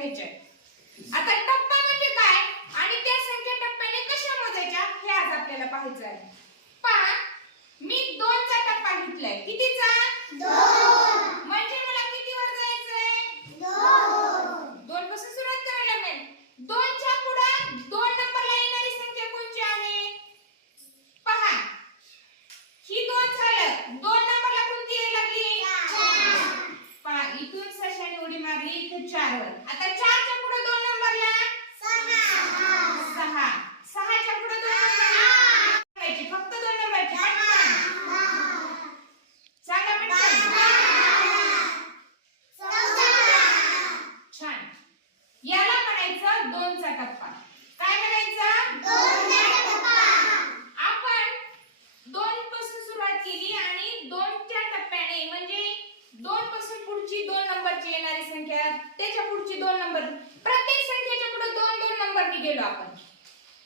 लिहायचे आहे। आता टप्पा म्हणजे काय आणि त्या संख्या टप्प्याने कशा मोजायच्या हे आज आपल्याला पाहायचं आहे। पहा, मी 2 चा टप्पा घेतलाय। कितीचा? 2। म्हणजे मला किती वर जायचंय? 2 पासून सुरुवात करायला लागेल। 2 च्या पुढे 2 नंबरला येणारी संख्या कोणती आहे? पहा, ही 2 झालं। 2 नंबरला कोणती यायला लागली? 4। पहा, इथून सशाने उडी मारली इथे 4 वर। आता 4 च्या पुढे 2 नंबरला 6। 6 च्या पुढे 2 नंबरला 8। फक्त 2 नंबरची सांगा पटकन। छान, याला म्हणायचं 2 चा टप्पा। काय म्हणायचं? 2 चा टप्पा। आपण 2 पासून सुरुवात केली आणि 2 च्या टप्प्याने म्हणजे 2 पासून पुढची 2 नंबरची येणारी संख्या, त्याच्या पुढची 2 नंबर, प्रत्येक संख्येच्या पुढे 2 नंबरनी गेलो आपण।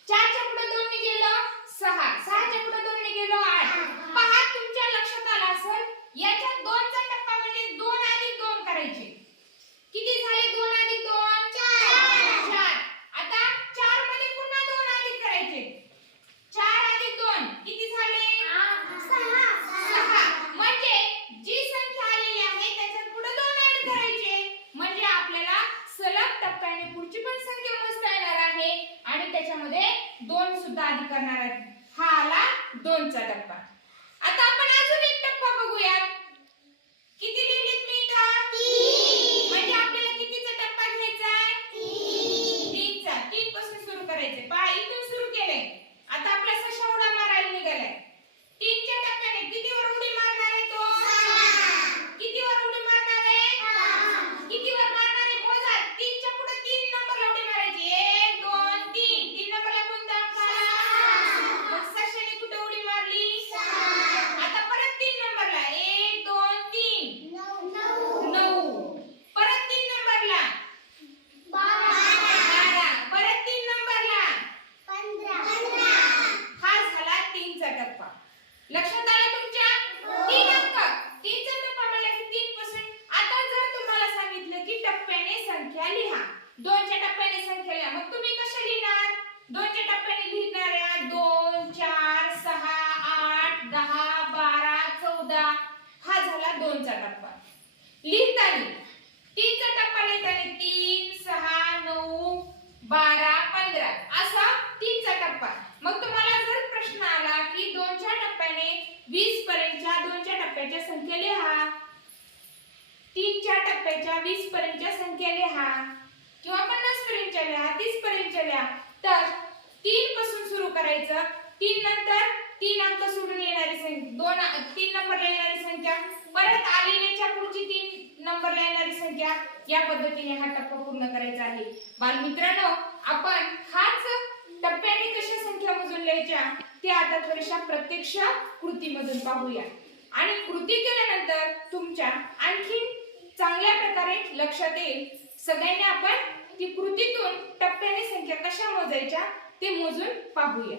4 च्या पुढे 2 नी गेलो 6, 6 च्या पुढे 2 नी गेलो 8। पहा, तुमच्या लक्षात आलं असेल, याच्या 2 चा टप्पा म्हणजे 2 अधिक 2 करायचे। किती झाले? 2 अधिक 2 4। आता 4 मध्ये पुन्हा 2 अधिक करायचे। 4 अधिक 2 किती झाले? 6। म्हणजे जी संख्या आलेली आहे त्याच्यात पुढे 2 ऍड करायचे, म्हणजे आपल्याला सलग टप्प्याने पुढची पण संख्या मोजता येणार आहे आणि त्याच्यामध्ये 2 सुद्धा अधिक करणार आहे। हा आला 2 चा टप्पा। आता आपण अजून एक टप्पा बघूया। किती लिहिलेत मी इथं? 3। म्हणजे आपल्याला कितीचा टप्पा घ्यायचा आहे? 3 चा। 3 पासून सुरू करायचे। पहा, इथून सुरू केले। आता आपला सशा उड्या मारायला निघालाय। 3 च्या टप्प्याने कितीवर उडी मारणार आहे तो? 6। कितीवर उडी मारणार आहे? कितीवर मारणार आहे? मोजा। 3 च्या पुढे 3 नंबरला उडी मारायची। 1 2 3। 3 नंबरला कोणता अंक आला? मग सशाने कुठे उडी मारली? 6। आता परत 3 नंबरला 1 2 3 9। परत 3 नंबरला 12। परत 3 नंबरला 15। हा झाला 3 चा टप्पा। लक्षात आलं तुमच्या? 3 अंक। 3 चा टप्पा मला 3 पासून। आता जर तुम्हाला सांगितलं की टप्प्याने संख्या लिहा, 2 च्या टप्प्याने संख्या लिहा, मग तुम्ही कशा लिहिणार? 2 च्या टप्प्याने लिहिणाऱ्या 2 4 6 8 10 12 14। हा झाला 2 चा टप्पा। लिहिताना 3 चा टप्पा लिहिताना 3 6 9 12 15 असा 3 चा टप्पा। मग तुम्हाला जर प्रश्न आला की 2 च्या टप्प्याने 20 पर्यंतच्या 2 च्या टप्प्याच्या संख्या लिहा, 3 च्या टप्प्याच्या 20 पर्यंतच्या संख्या लिहा किंवा 50 पर्यंतच्या लिहा, 30 पर्यंतच्या लिहा, तर 3 पासून सुरू करायचं। 3 नंतर 3 अंक सोडून येणारी संख्या, 3 नंबरला येणारी संख्या, परत आलेल्याच्या पुढची 3 नंबरला येणारी संख्या, या पद्धतीने हा टप्पा पूर्ण करायचा आहे। बालमित्रांनो, आपण हाच टप्प्याने कशा संख्या मोजून लिहायच्या ते आता थोड्याशा प्रत्यक्ष कृतीमधून पाहूया आणि कृती केल्यानंतर तुमच्या आणखी चांगल्या प्रकारे लक्षात येईल। सगळ्यांनी आपण ती कृतीतून टप्प्याने संख्या कशा मोजायच्या ते मोजून पाहूया।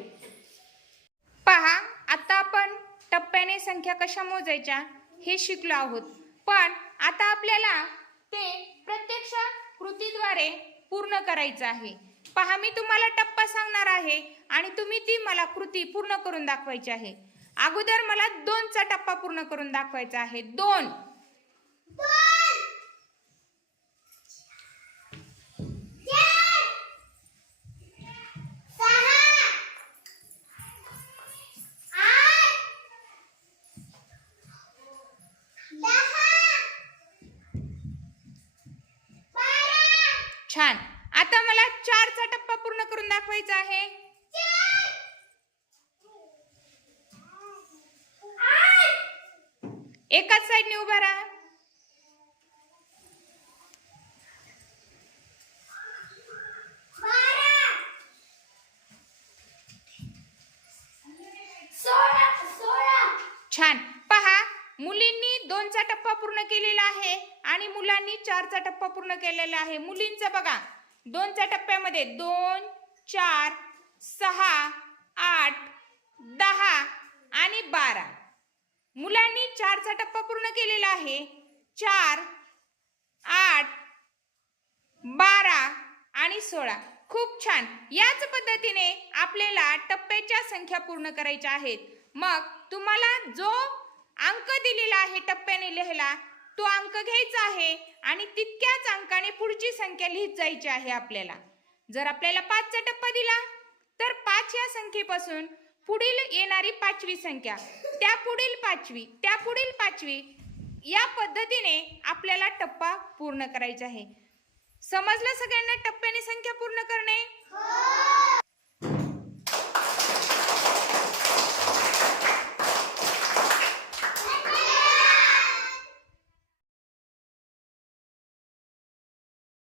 पहा, आता आपण टप्प्याने संख्या कशा मोजायच्या हे शिकलो आहोत, पण आता आपल्याला ते प्रत्यक्ष कृतीद्वारे पूर्ण करायचं आहे। पहा, मी तुम्हाला टप्पा सांगणार आहे आणि तुम्ही ती मला कृती पूर्ण करून दाखवायची आहे। अगोदर मला 2 चा टप्पा पूर्ण करून दाखवायचा आहे। 2 छान। आता मला 4 चा टप्पा पूर्ण करून दाखवायचा आहे। एकाच साइडने उभा राहा। छान। पहा, मुलींनी 2 चा टप्पा पूर्ण केलेला आहे आणि मुलांनी 4 चा टप्पा पूर्ण केलेला आहे। मुलींचं बघा, 2 च्या टप्प्यामध्ये 2 4 6 8 10 आणि 12। मुलांनी 4 चा टप्पा पूर्ण केलेला आहे। 4 8 12 16. खूप छान. याच पद्धतीने आपल्याला टप्प्याच्या संख्या पूर्ण करायच्या आहेत. मग तुम्हाला जो अंक दिलेला आहे टप्प्याने लिहायला तो अंक घ्यायचा आहे आणि तितक्याच अंकाने पुढची संख्या लिहित जायची आहे आपल्याला. जर आपल्याला 5 चा टप्पा दिला तर 5 या संख्येपासून पुढील येणारी 5वी संख्या, त्यापुढील 5वी, त्यापुढील 5वी, या पद्धतीने आपल्याला टप्पा पूर्ण करायचा आहे. समजलं सगळ्यांना टप्प्याने संख्या पूर्ण करणे?